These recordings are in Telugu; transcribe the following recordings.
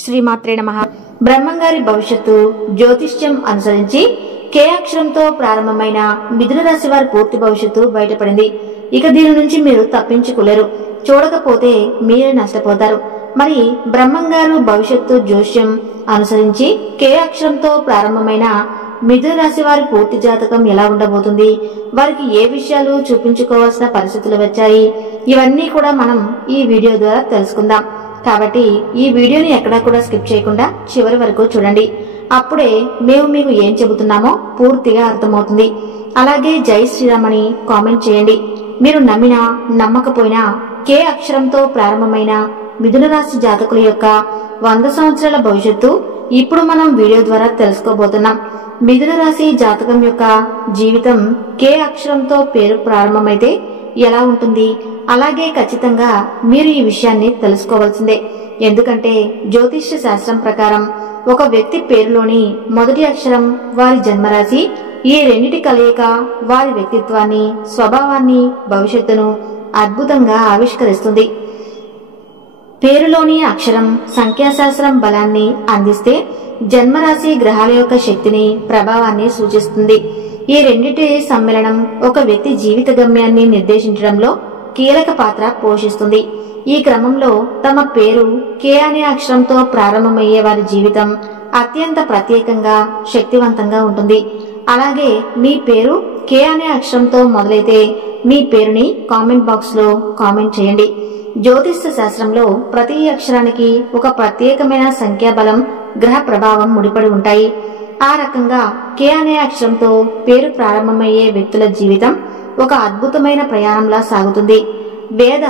శ్రీమాత్రే నమః. బ్రహ్మంగారి భవిష్యత్తు జ్యోతిష్యం అనుసరించి కే అక్షరంతో ప్రారంభమైన మిథున రాశి వారి పూర్తి భవిష్యత్తు బయటపడింది. ఇక దీని నుంచి మీరు తప్పించుకోలేరు. చూడకపోతే మీరే నష్టపోతారు. మరి బ్రహ్మంగారు భవిష్యత్తు జ్యోతిష్యం అనుసరించి కే అక్షరంతో ప్రారంభమైన మిథున రాశి వారి పూర్తి జాతకం ఎలా ఉండబోతుంది, వారికి ఏ విషయాలు చూపించుకోవాల్సిన పరిస్థితులు వచ్చాయి, ఇవన్నీ కూడా మనం ఈ వీడియో ద్వారా తెలుసుకుందాం. కాబట్టి ఈ వీడియోని ఎక్కడా కూడా స్కిప్ చేయకుండా చివరి వరకు చూడండి. అప్పుడే మేము మీకు ఏం చెబుతున్నామో పూర్తిగా అర్థమవుతుంది. అలాగే జై శ్రీరామ్ అని కామెంట్ చేయండి. మీరు నమ్మినా నమ్మకపోయినా కే అక్షరంతో ప్రారంభమైన మిథున రాశి జాతకుల యొక్క 100 సంవత్సరాల భవిష్యత్తు ఇప్పుడు మనం వీడియో ద్వారా తెలుసుకోబోతున్నాం. మిథున రాశి జాతకం యొక్క జీవితం కే అక్షరంతో పేరు ప్రారంభమైతే ఎలా ఉంటుంది, అలాగే ఖచ్చితంగా మీరు ఈ విషయాన్ని తెలుసుకోవాల్సిందే. ఎందుకంటే జ్యోతిష్య శాస్త్రం ప్రకారం ఒక వ్యక్తి పేరులోని మొదటి అక్షరం వారి జన్మరాశి, ఈ రెండిటి కలయిక వారి వ్యక్తిత్వాన్ని, స్వభావాన్ని, భవిష్యత్తును అద్భుతంగా ఆవిష్కరిస్తుంది. పేరులోని అక్షరం సంఖ్యాశాస్త్రం బలాన్ని అందిస్తే జన్మరాశి గ్రహాల యొక్క శక్తిని, ప్రభావాన్ని సూచిస్తుంది. ఈ రెండిటి సమ్మేళనం ఒక వ్యక్తి జీవిత గమ్యాన్ని నిర్దేశించడంలో కీలక పాత్ర పోషిస్తుంది. ఈ క్రమంలో తమ పేరు కే అనే అక్షరంతో ప్రారంభమయ్యే వారి జీవితం అత్యంత ప్రత్యేకంగా, శక్తివంతంగా ఉంటుంది. అలాగే మీ పేరు కే అనే అక్షరంతో మొదలైతే మీ పేరుని కామెంట్ బాక్స్ లో కామెంట్ చేయండి. జ్యోతిష్య శాస్త్రంలో ప్రతి అక్షరానికి ఒక ప్రత్యేకమైన సంఖ్యాబలం, గ్రహ ప్రభావం ముడిపడి ఉంటాయి. ఆ రకంగా కే అనే అక్షరంతో పేరు ప్రారంభమయ్యే వ్యక్తుల జీవితం ఒక అద్భుతమైన ప్రయాణంలా సాగుతుంది. వేద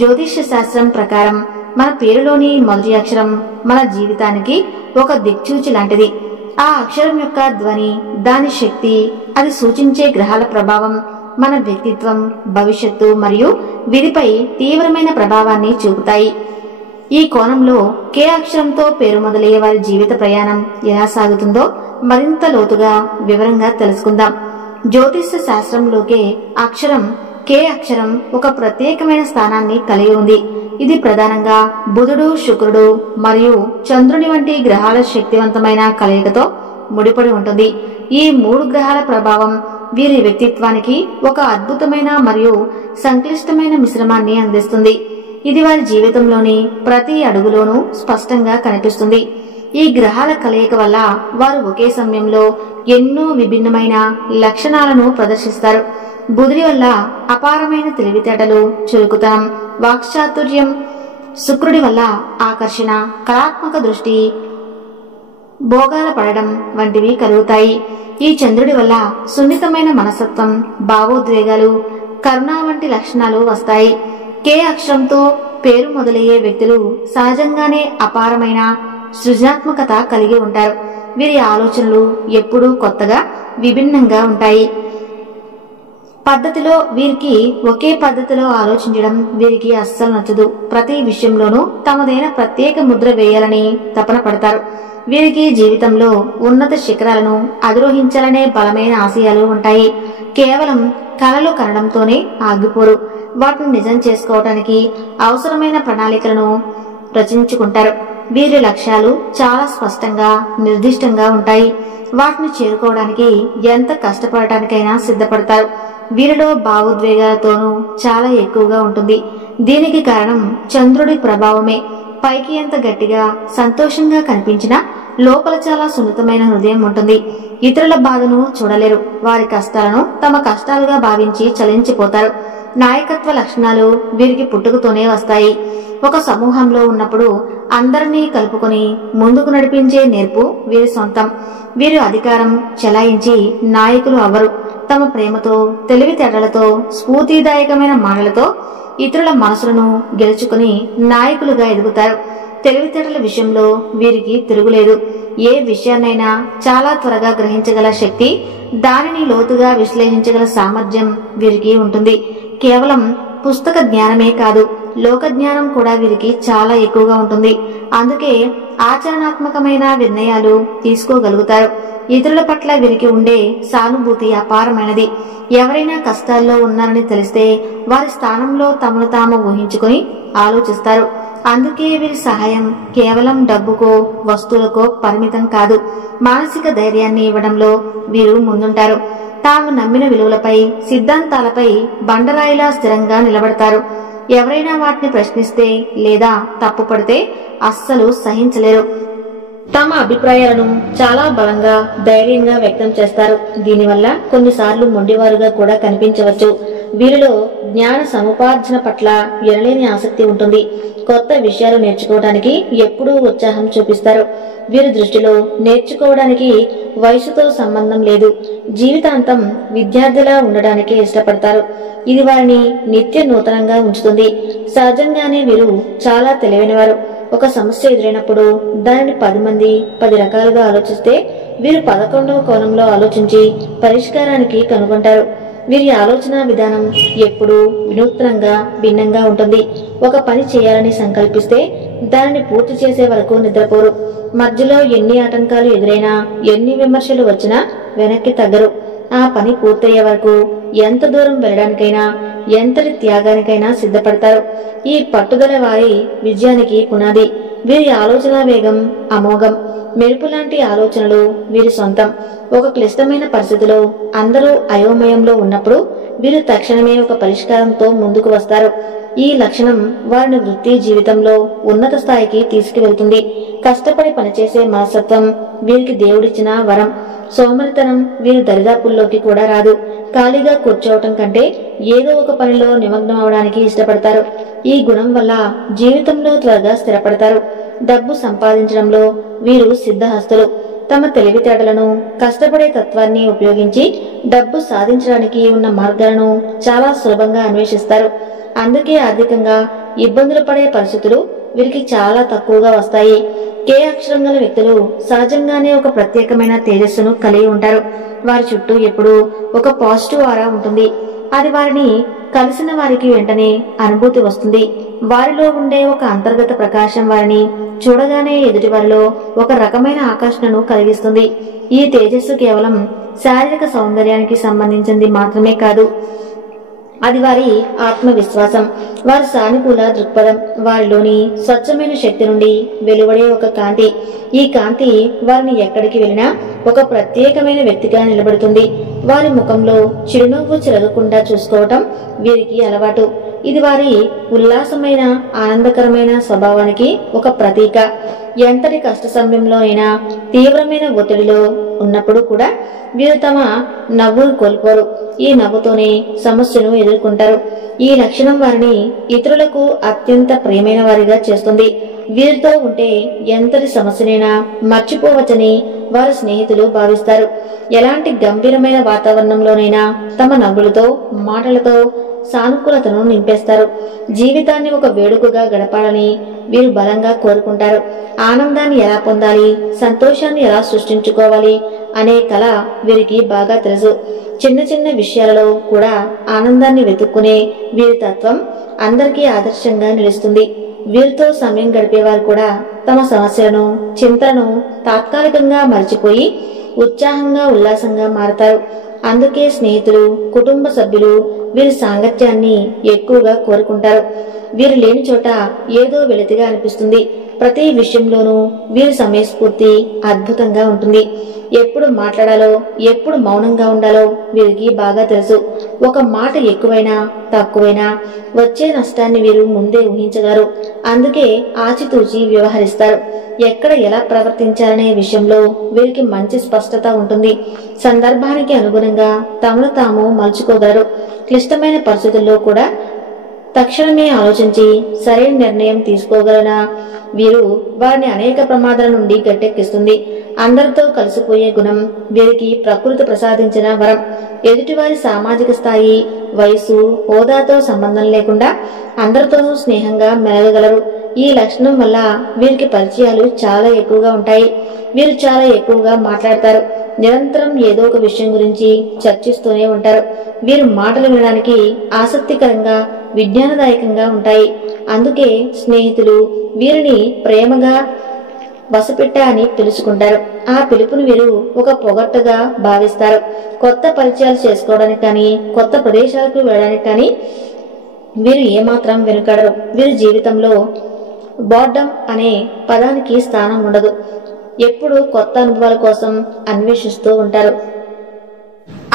జ్యోతిష్య శాస్త్రం ప్రకారం మన పేరులోని మొదటి అక్షరం మన జీవితానికి ఒక దిక్సూచి లాంటిది. ఆ అక్షరం యొక్క ధ్వని, దాని శక్తి, అది సూచించే గ్రహాల ప్రభావం మన వ్యక్తిత్వం, భవిష్యత్తు మరియు విధిపై తీవ్రమైన ప్రభావాన్ని చూపుతాయి. ఈ కోణంలో కే అక్షరంతో పేరు మొదలయ్యే వారి జీవిత ప్రయాణం ఎలా సాగుతుందో మరింత లోతుగా వివరంగా తెలుసుకుందాం. జ్యోతిష్య శాస్త్రంలోకే అక్షరం కే అక్షరం ఒక ప్రత్యేకమైన స్థానాన్ని కలిగి ఉంది. ఇది ప్రధానంగా బుధుడు, శుక్రుడు మరియు చంద్రుని వంటి గ్రహాల శక్తివంతమైన కలయికతో ముడిపడి ఉంటుంది. ఈ 3 గ్రహాల ప్రభావం వీరి వ్యక్తిత్వానికి ఒక అద్భుతమైన మరియు సంక్లిష్టమైన మిశ్రమాన్ని అందిస్తుంది. ఇది వారి జీవితంలోని ప్రతి అడుగులోనూ స్పష్టంగా కనిపిస్తుంది. ఈ గ్రహాల కలయిక వల్ల వారు ఒకే సమయంలో ఎన్నో విభిన్నమైన లక్షణాలను ప్రదర్శిస్తారు. బుధుడి వల్ల అపారమైన తెలివితేటలు, చురుకుతనం, వాక్చాతుర్యం, శుక్రుడి వల్ల ఆకర్షణ, కళాత్మక దృష్టి, భోగాల పడడం వంటివి కలుగుతాయి. ఈ చంద్రుడి వల్ల సున్నితమైన మనస్తత్వం, భావోద్వేగాలు, కరుణ వంటి లక్షణాలు వస్తాయి. కే అక్షరంతో పేరు మొదలయ్యే వ్యక్తులు సహజంగానే అపారమైన సృజనాత్మకత కలిగి ఉంటారు. వీరి ఆలోచనలు ఎప్పుడూ కొత్తగా, విభిన్నంగా ఉంటాయి. పద్ధతిలో వీరికి ఒకే పద్ధతిలో ఆలోచించడం వీరికి అస్సలు నచ్చదు. ప్రతి విషయంలోనూ తమదైన ప్రత్యేక ముద్ర వేయాలని తపన పడతారు. వీరికి జీవితంలో ఉన్నత శిఖరాలను అధిరోహించాలనే బలమైన ఆశయాలు ఉంటాయి. కేవలం కలలు కనడంతోనే ఆగిపోరు. వాటిని నిజం చేసుకోవటానికి అవసరమైన ప్రణాళికలను రచించుకుంటారు. వీరి లక్ష్యాలు చాలా స్పష్టంగా, నిర్దిష్టంగా ఉంటాయి. వాటిని చేరుకోవడానికి ఎంత కష్టపడటానికైనా సిద్ధపడతారు. వీరిలో భావోద్వేగాలతోనూ చాలా ఎక్కువగా ఉంటుంది. దీనికి కారణం చంద్రుడి ప్రభావమే. పైకి ఎంత గట్టిగా, సంతోషంగా కనిపించినా లోపల చాలా సున్నితమైన హృదయం ఉంటుంది. ఇతరుల బాధను చూడలేరు. వారి కష్టాలను తమ కష్టాలుగా భావించి చలించిపోతారు. నాయకత్వ లక్షణాలు వీరికి పుట్టుకతోనే వస్తాయి. ఒక సమూహంలో ఉన్నప్పుడు అందరినీ కలుపుకొని ముందుకు నడిపించే నేర్పు వీరి సొంతం. వీరు అధికారం చెలాయించి నాయకులు అవ్వరు. తమ ప్రేమతో, తెలివితేటలతో, స్ఫూర్తిదాయకమైన మాటలతో ఇతరుల మనసులను గెలుచుకుని నాయకులుగా ఎదుగుతారు. తెలివితేటల విషయంలో వీరికి తిరుగులేదు. ఏ విషయాన్నైనా చాలా త్వరగా గ్రహించగల శక్తి, దానిని లోతుగా విశ్లేషించగల సామర్థ్యం వీరికి ఉంటుంది. కేవలం పుస్తక జ్ఞానమే కాదు, లోక జ్ఞానం కూడా వీరికి చాలా ఎక్కువగా ఉంటుంది. అందుకే ఆచరణాత్మకమైన నిర్ణయాలు తీసుకోగలుగుతారు. ఇతరుల పట్ల వీరికి ఉండే సానుభూతి అపారమైనది. ఎవరైనా కష్టాల్లో ఉన్నారని తెలిస్తే వారి స్థానంలో తమను తాము ఊహించుకొని ఆలోచిస్తారు. అందుకే వీరి సహాయం కేవలం డబ్బుకో వస్తువులకో పరిమితం కాదు. మానసిక ధైర్యాన్ని ఇవ్వడంలో వీరు ముందుంటారు. తాము నమ్మిన విలువలపై, సిద్ధాంతాలపై బండరాయిలా స్థిరంగా నిలబడతారు. ఎవరైనా వాటిని ప్రశ్నిస్తే లేదా తప్పుపడితే అస్సలు సహించలేరు. తమ అభిప్రాయాలను చాలా బలంగా, ధైర్యంగా వ్యక్తం చేస్తారు. దీనివల్ల కొన్నిసార్లు మొండివారుగా కూడా కనిపించవచ్చు. వీరిలో జ్ఞాన సముపార్జన పట్ల ఎనలేని ఆసక్తి ఉంటుంది. కొత్త విషయాలు నేర్చుకోవడానికి ఎప్పుడూ ఉత్సాహం చూపిస్తారు. వీరి దృష్టిలో నేర్చుకోవడానికి వయసుతో సంబంధం లేదు. జీవితాంతం విద్యార్థిలా ఉండడానికే ఇష్టపడతారు. ఇది వారిని నిత్య నూతనంగా ఉంచుతుంది. సహజంగానే వీరు చాలా తెలివైనవారు. ఒక సమస్య ఎదురైనప్పుడు దానిని 10 మంది 10 రకాలుగా ఆలోచిస్తే వీరు 11వ కోణంలో ఆలోచించి పరిష్కారానికి కనుగొంటారు. వీరి ఆలోచన విధానం ఎప్పుడూ వినూత్నంగా, భిన్నంగా ఉంటుంది. ఒక పని చేయాలని సంకల్పిస్తే దానిని పూర్తి చేసే వరకు నిద్రపోరు. మధ్యలో ఎన్ని ఆటంకాలు ఎదురైనా, ఎన్ని విమర్శలు వచ్చినా వెనక్కి తగ్గరు. ఆ పని పూర్తయ్యే వరకు ఎంత దూరం వెళ్ళడానికైనా, ఎంతటి త్యాగానికైనా సిద్ధపడతారు. ఈ పట్టుదల వారి విజయానికి పునాది. వీరి ఆలోచన వేగం అమోఘం. మెరుపు లాంటి ఆలోచనలు వీరి సొంతం. ఒక క్లిష్టమైన పరిస్థితిలో అందరూ అయోమయంలో ఉన్నప్పుడు వీరు తక్షణమే ఒక పరిష్కారంతో ముందుకు వస్తారు. ఈ లక్షణం వారిని వృత్తి జీవితంలో ఉన్నత స్థాయికి తీసుకువెళ్తుంది. కష్టపడి పనిచేసే మనస్తత్వం వీరికి దేవుడిచ్చిన వరం. సోమరితనం వీరి దరిదాపుల్లోకి కూడా రాదు. ఖాళీగా కూర్చోవటం కంటే ఏదో ఒక పనిలో నిమగ్నం అవడానికి ఇష్టపడతారు. ఈ గుణం వల్ల జీవితంలో త్వరగా స్థిరపడతారు. డబ్బు సంపాదించడంలో వీరు సిద్ధహస్తులు. తమ తెలివితేటలను, కష్టపడే తత్వాన్ని ఉపయోగించి డబ్బు సాధించడానికి ఉన్న మార్గాలను చాలా సులభంగా అన్వేషిస్తారు. అందుకే ఆర్థికంగా ఇబ్బందులు పడే పరిస్థితులు వీరికి చాలా తక్కువగా వస్తాయి. కే అక్షరం గల వ్యక్తులు సహజంగానే ఒక ప్రత్యేకమైన తేజస్సును కలిగి ఉంటారు. వారి చుట్టూ ఎప్పుడూ ఒక పాజిటివ్ ఆరా ఉంటుంది. అది వారిని కలిసిన వారికి వెంటనే అనుభూతి వస్తుంది. వారిలో ఉండే ఒక అంతర్గత ప్రకాశం వారిని చూడగానే ఎదుటి వారిలో ఒక రకమైన ఆకర్షణను కలిగిస్తుంది. ఈ తేజస్సు కేవలం శారీరక సౌందర్యానికి సంబంధించింది మాత్రమే కాదు. అది వారి ఆత్మవిశ్వాసం, వారి సానుకూల దృక్పథం, వారిలోని స్వచ్ఛమైన శక్తి నుండి వెలువడే ఒక కాంతి. ఈ కాంతి వారిని ఎక్కడికి వెళ్ళినా ఒక ప్రత్యేకమైన వ్యక్తిగా నిలబడుతుంది. వారి ముఖంలో చిరునవ్వు చెరగకుండా చూసుకోవటం వీరికి అలవాటు. ఇది వారి ఉల్లాసమైన, ఆనందకరమైన స్వభావానికి ఒక ప్రతీక. ఎంతటి కష్ట సమయంలో అయినా, తీవ్రమైన ఒత్తిడిలో ఉన్నప్పుడు కూడా వీరు తమ నవ్వును కోల్పోరు. ఈ నవ్వుతోనే సమస్యను ఎదుర్కొంటారు. ఈ లక్షణం వారిని ఇతరులకు అత్యంత ప్రియమైన వారిగా చేస్తుంది. వీరితో ఉంటే ఎంతటి సమస్యనైనా మర్చిపోవచ్చని వారి స్నేహితులు భావిస్తారు. ఎలాంటి గంభీరమైన వాతావరణంలోనైనా తమ నవ్వులతో, మాటలతో సానుకూలతను నింపేస్తారు. జీవితాన్ని ఒక వేడుకగా గడపాలని వీరు బలంగా కోరుకుంటారు. ఆనందాన్ని ఎలా పొందాలి, సంతోషాన్ని ఎలా సృష్టించుకోవాలి అనే కళ వీరికి బాగా తెలుసు. చిన్న చిన్న విషయాలలో కూడా ఆనందాన్ని వెతుక్కునే వీరి తత్వం అందరికీ ఆదర్శంగా నిలుస్తుంది. వీరితో సమయం గడిపేవారు కూడా తమ సమస్యలను, చింతలను తాత్కాలికంగా మర్చిపోయి ఉత్సాహంగా, ఉల్లాసంగా మారతారు. అందుకే స్నేహితులు, కుటుంబ సభ్యులు వీరి సాంగత్యాన్ని ఎక్కువగా కోరుకుంటారు. వీరు లేని చోట ఏదో వెలితిగా అనిపిస్తుంది. ప్రతి విషయంలోనూ వీరి సమయస్ఫూర్తి అద్భుతంగా ఉంటుంది. ఎప్పుడు మాట్లాడాలో, ఎప్పుడు మౌనంగా ఉండాలో వీరికి బాగా తెలుసు. ఒక మాట ఎక్కువైనా తక్కువైనా వచ్చే నష్టాన్ని వీరు ముందే ఊహించగలరు. అందుకే ఆచితూచి వ్యవహరిస్తారు. ఎక్కడ ఎలా ప్రవర్తించాలనే విషయంలో వీరికి మంచి స్పష్టత ఉంటుంది. సందర్భానికి అనుగుణంగా తమను తాము మలుచుకోగలరు. క్లిష్టమైన పరిస్థితుల్లో కూడా తక్షణమే ఆలోచించి సరైన నిర్ణయం తీసుకోగలనా వీరు వారిని అనేక ప్రమాదాల నుండి గట్టెక్కిస్తుంది. అందరితో కలిసిపోయే గుణం వీరికి ప్రకృతి ప్రసాదించిన వరం. ఎదుటివారి సామాజిక స్థాయి, వయసు, హోదాతో సంబంధం లేకుండా అందరితోనూ స్నేహంగా మెలగగలరు. ఈ లక్షణం వల్ల వీరికి పరిచయాలు చాలా ఎక్కువగా ఉంటాయి. వీరు చాలా ఎక్కువగా మాట్లాడతారు. నిరంతరం ఏదో ఒక విషయం గురించి చర్చిస్తూనే ఉంటారు. వీరు మాటలు వినడానికి ఆసక్తికరంగా, విజ్ఞానదాయకంగా ఉంటాయి. అందుకే స్నేహితులు వీరిని ప్రేమగా వసుపిట్ట అని పిలుచుకుంటారు. ఆ పిలుపును వీరు ఒక పొగట్టుగా భావిస్తారు. కొత్త పరిచయాలు చేసుకోవడానికి కానీ కొత్త ప్రదేశాలకు వెళ్ళడానికి కానీ వీరు ఏమాత్రం వెనుకాడరు. వీరి జీవితంలో బోర్డమ్ అనే పదానికి స్థానం ఉండదు. ఎప్పుడు కొత్త అనుభవాల కోసం అన్వేషిస్తూ ఉంటారు.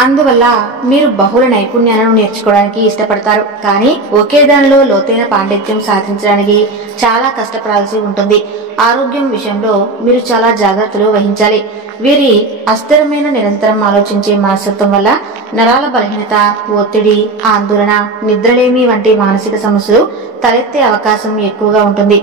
అందువల్ల మీరు బహుళ నైపుణ్యాలను నేర్చుకోవడానికి ఇష్టపడతారు. కానీ ఒకే దానిలో లోతైన పాండిత్యం సాధించడానికి చాలా కష్టపడాల్సి ఉంటుంది. ఆరోగ్యం విషయంలో మీరు చాలా జాగ్రత్తలు వహించాలి. వీరి అస్థిరమైన నిరంతరం ఆలోచించే మనస్తత్వం వల్ల నరాల బలహీనత, ఒత్తిడి, ఆందోళన, నిద్రలేమి వంటి మానసిక సమస్యలు తలెత్తే అవకాశం ఎక్కువగా ఉంటుంది.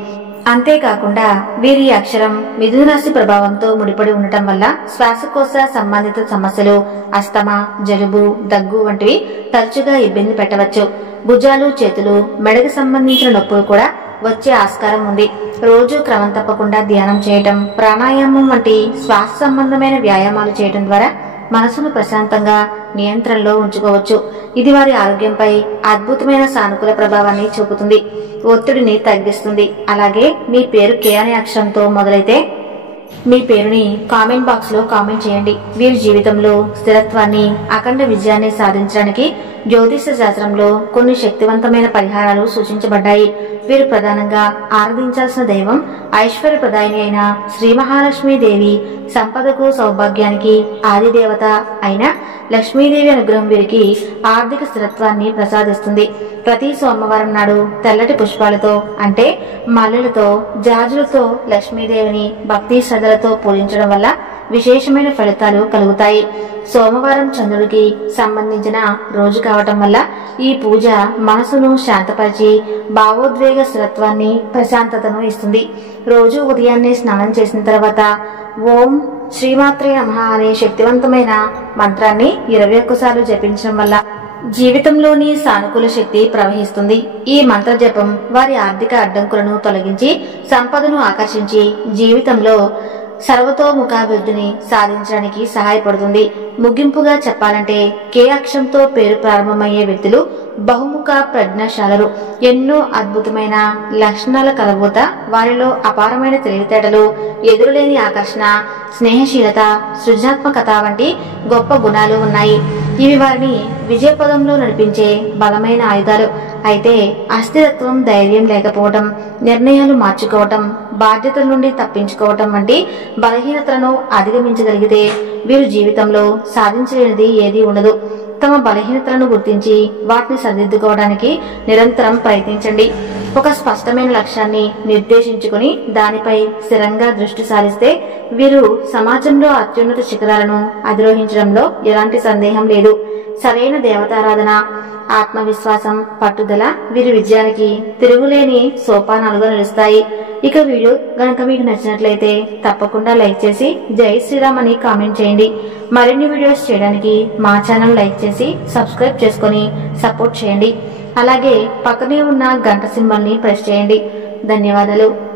అంతేకాకుండా వీరి అక్షరం మిథున రాశి ప్రభావంతో ముడిపడి ఉండటం వల్ల శ్వాసకోశ సంబంధిత సమస్యలు, అస్తమా, జలుబు, దగ్గు వంటివి తరచుగా ఇబ్బంది పెట్టవచ్చు. భుజాలు, చేతులు, మెడకు సంబంధించిన నొప్పులు కూడా వచ్చే ఆస్కారం ఉంది. రోజు క్రమం తప్పకుండా ధ్యానం చేయటం, ప్రాణాయామం వంటి శ్వాస సంబంధమైన వ్యాయామాలు చేయడం ద్వారా మనసును ప్రశాంతంగా నియంత్రణలో ఉంచుకోవచ్చు. ఇది వారి ఆరోగ్యంపై అద్భుతమైన సానుకూల ప్రభావాన్ని చూపుతుంది. ఒత్తిడిని తగ్గిస్తుంది. అలాగే మీ పేరు కే అనే అక్షరంతో మొదలైతే మీ పేరుని కామెంట్ బాక్స్ లో కామెంట్ చేయండి. వీరి జీవితంలో స్థిరత్వాన్ని, అఖండ విజయాన్ని సాధించడానికి జ్యోతిష శాస్త్రంలో కొన్ని శక్తివంతమైన పరిహారాలు సూచించబడ్డాయి. వీరు ప్రధానంగా ఆరాధించాల్సిన దైవం ఐశ్వర్య ప్రదాయిని అయిన శ్రీ మహాలక్ష్మీదేవి, సంపదకు సౌభాగ్యానికి ఆది దేవత అయిన లక్ష్మీదేవి అనుగ్రహం వీరికి ఆర్థిక స్థిరత్వాన్ని ప్రసాదిస్తుంది. ప్రతి సోమవారం నాడు తెల్లటి పుష్పాలతో అంటే మల్లెలతో, జాజులతో లక్ష్మీదేవిని భక్తి శ్రద్ధలతో పూజించడం వల్ల విశేషమైన ఫలితాలు కలుగుతాయి. సోమవారం చంద్రుడికి సంబంధించిన రోజు కావటం వల్ల ఈ పూజ మనసును శాంతపరిచి భావోద్వేగ స్థిరత్వాన్ని, ప్రశాంతతను ఇస్తుంది. రోజు ఉదయాన్నే స్నానం చేసిన తర్వాత ఓం శ్రీమాత్రే నమః అనే శక్తివంతమైన మంత్రాన్ని 21 సార్లు జపించడం వల్ల జీవితంలోని సానుకూల శక్తి ప్రవహిస్తుంది. ఈ మంత్ర జపం వారి ఆర్థిక అడ్డంకులను తొలగించి సంపదను ఆకర్షించి జీవితంలో సర్వతోముఖాభివృద్ధిని సాధించడానికి సహాయపడుతుంది. ముగింపుగా చెప్పాలంటే కే అక్షరంతో పేరు ప్రారంభమయ్యే వ్యక్తులు బహుముఖ ప్రజ్ఞాశాలరు. ఎన్నో అద్భుతమైన లక్షణాల కలబోత వారిలో అపారమైన తెలివితేటలు, ఎదురులేని ఆకర్షణ, స్నేహశీలత, సృజనాత్మకత వంటి గొప్ప గుణాలు ఉన్నాయి. ఇవి వారిని విజయపదంలో నడిపించే బలమైన ఆయుధాలు. అయితే అస్థిరత్వం, ధైర్యం లేకపోవటం, నిర్ణయాలు మార్చుకోవటం, బాధ్యతల నుండి తప్పించుకోవటం వంటి బలహీనతలను అధిగమించగలిగితే వీరు జీవితంలో సాధించలేనిది ఏదీ ఉండదు. తమ బలహీనతలను గుర్తించి వాటిని సరిదిద్దుకోవడానికి నిరంతరం ప్రయత్నించండి. ఒక స్పష్టమైన లక్ష్యాన్ని నిర్దేశించుకుని దానిపై స్థిరంగా దృష్టి సారిస్తే వీరు సమాజంలో అత్యున్నత శిఖరాలను అధిరోహించడంలో ఎలాంటి సందేహం లేదు. సరైన దేవతారాధన, ఆత్మవిశ్వాసం, పట్టుదల వీరి విజయానికి తిరుగులేని సోపానాలుగా నిలుస్తాయి. ఇక వీడియో గనక మీకు నచ్చినట్లయితే తప్పకుండా లైక్ చేసి జై శ్రీరామ్ అని కామెంట్ చేయండి. మరిన్ని వీడియోస్ చేయడానికి మా ఛానల్ లైక్ చేసి సబ్స్క్రైబ్ చేసుకుని సపోర్ట్ చేయండి. అలాగే పక్కనే ఉన్న గంట సింబల్ ని ప్రెస్ చేయండి. ధన్యవాదాలు.